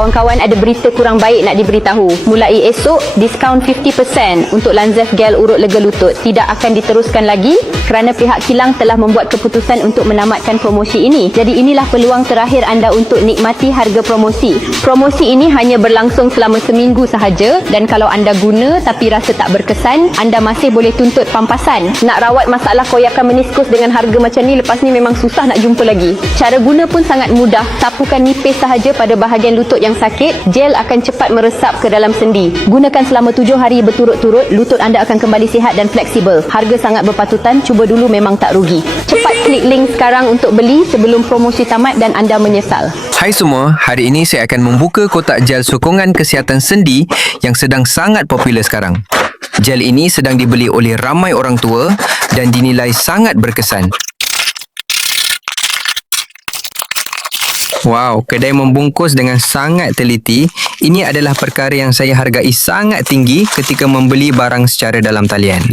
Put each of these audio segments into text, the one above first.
Kawan-kawan ada berita kurang baik nak diberitahu. Mulai esok, diskaun 50% untuk Lanzef Gel Urut Lega Lutut tidak akan diteruskan lagi kerana pihak kilang telah membuat keputusan untuk menamatkan promosi ini. Jadi inilah peluang terakhir anda untuk nikmati harga promosi. Promosi ini hanya berlangsung selama seminggu sahaja dan kalau anda guna tapi rasa tak berkesan, anda masih boleh tuntut pampasan. Nak rawat masalah koyakan meniskus dengan harga macam ni, lepas ni memang susah nak jumpa lagi. Cara guna pun sangat mudah. Sapukan nipis sahaja pada bahagian lutut yang sakit, gel akan cepat meresap ke dalam sendi. Gunakan selama 7 hari berturut-turut, lutut anda akan kembali sihat dan fleksibel. Harga sangat berpatutan, cuba dulu memang tak rugi. Cepat klik link sekarang untuk beli sebelum promosi tamat dan anda menyesal. Hai semua, hari ini saya akan membuka kotak gel sokongan kesihatan sendi yang sedang sangat popular sekarang. Gel ini sedang dibeli oleh ramai orang tua dan dinilai sangat berkesan. Wow, kedai membungkus dengan sangat teliti. Ini adalah perkara yang saya hargai sangat tinggi ketika membeli barang secara dalam talian.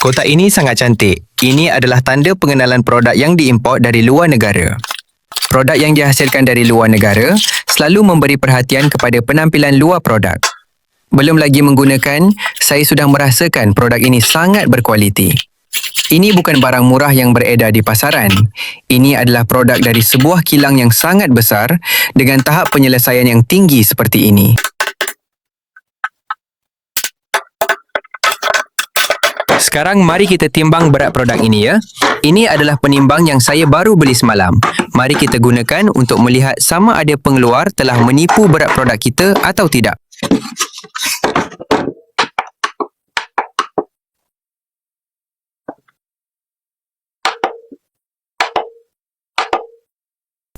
Kotak ini sangat cantik. Ini adalah tanda pengenalan produk yang diimport dari luar negara. Produk yang dihasilkan dari luar negara selalu memberi perhatian kepada penampilan luar produk. Belum lagi menggunakan, saya sudah merasakan produk ini sangat berkualiti. Ini bukan barang murah yang beredar di pasaran. Ini adalah produk dari sebuah kilang yang sangat besar dengan tahap penyelesaian yang tinggi seperti ini. Sekarang mari kita timbang berat produk ini ya. Ini adalah penimbang yang saya baru beli semalam. Mari kita gunakan untuk melihat sama ada pengeluar telah menipu berat produk kita atau tidak.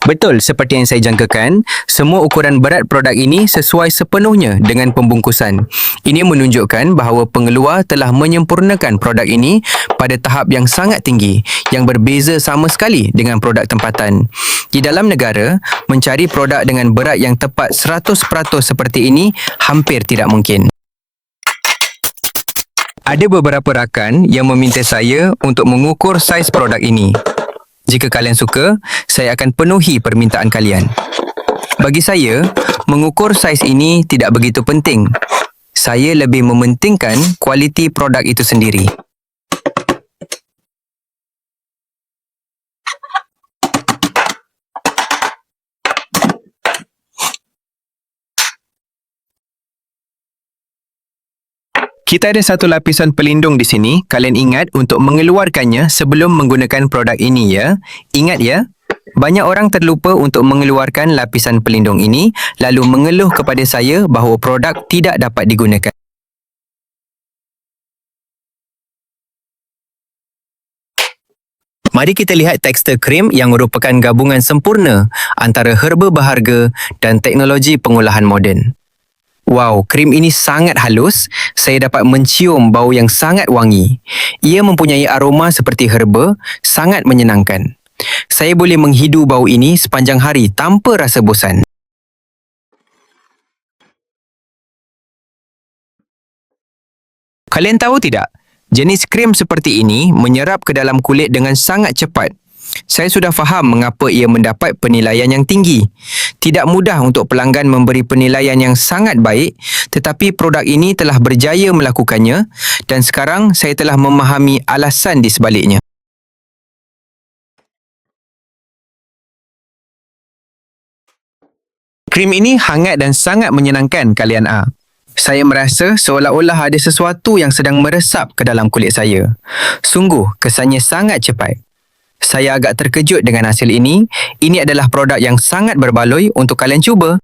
Betul seperti yang saya jangkakan, semua ukuran berat produk ini sesuai sepenuhnya dengan pembungkusan. Ini menunjukkan bahawa pengeluar telah menyempurnakan produk ini pada tahap yang sangat tinggi, yang berbeza sama sekali dengan produk tempatan. Di dalam negara, mencari produk dengan berat yang tepat 100% seperti ini hampir tidak mungkin. Ada beberapa rakan yang meminta saya untuk mengukur saiz produk ini. Jika kalian suka, saya akan penuhi permintaan kalian. Bagi saya, mengukur saiz ini tidak begitu penting. Saya lebih mementingkan kualiti produk itu sendiri. Kita ada satu lapisan pelindung di sini. Kalian ingat untuk mengeluarkannya sebelum menggunakan produk ini ya. Ingat ya, banyak orang terlupa untuk mengeluarkan lapisan pelindung ini lalu mengeluh kepada saya bahawa produk tidak dapat digunakan. Mari kita lihat tekstur krim yang merupakan gabungan sempurna antara herba berharga dan teknologi pengolahan moden. Wow, krim ini sangat halus. Saya dapat mencium bau yang sangat wangi. Ia mempunyai aroma seperti herba, sangat menyenangkan. Saya boleh menghidu bau ini sepanjang hari tanpa rasa bosan. Kalian tahu tidak? Jenis krim seperti ini menyerap ke dalam kulit dengan sangat cepat. Saya sudah faham mengapa ia mendapat penilaian yang tinggi. Tidak mudah untuk pelanggan memberi penilaian yang sangat baik, tetapi produk ini telah berjaya melakukannya dan sekarang saya telah memahami alasan di sebaliknya. Krim ini hangat dan sangat menyenangkan kalian A. Saya merasa seolah-olah ada sesuatu yang sedang meresap ke dalam kulit saya. Sungguh, kesannya sangat cepat. Saya agak terkejut dengan hasil ini. Ini adalah produk yang sangat berbaloi untuk kalian cuba.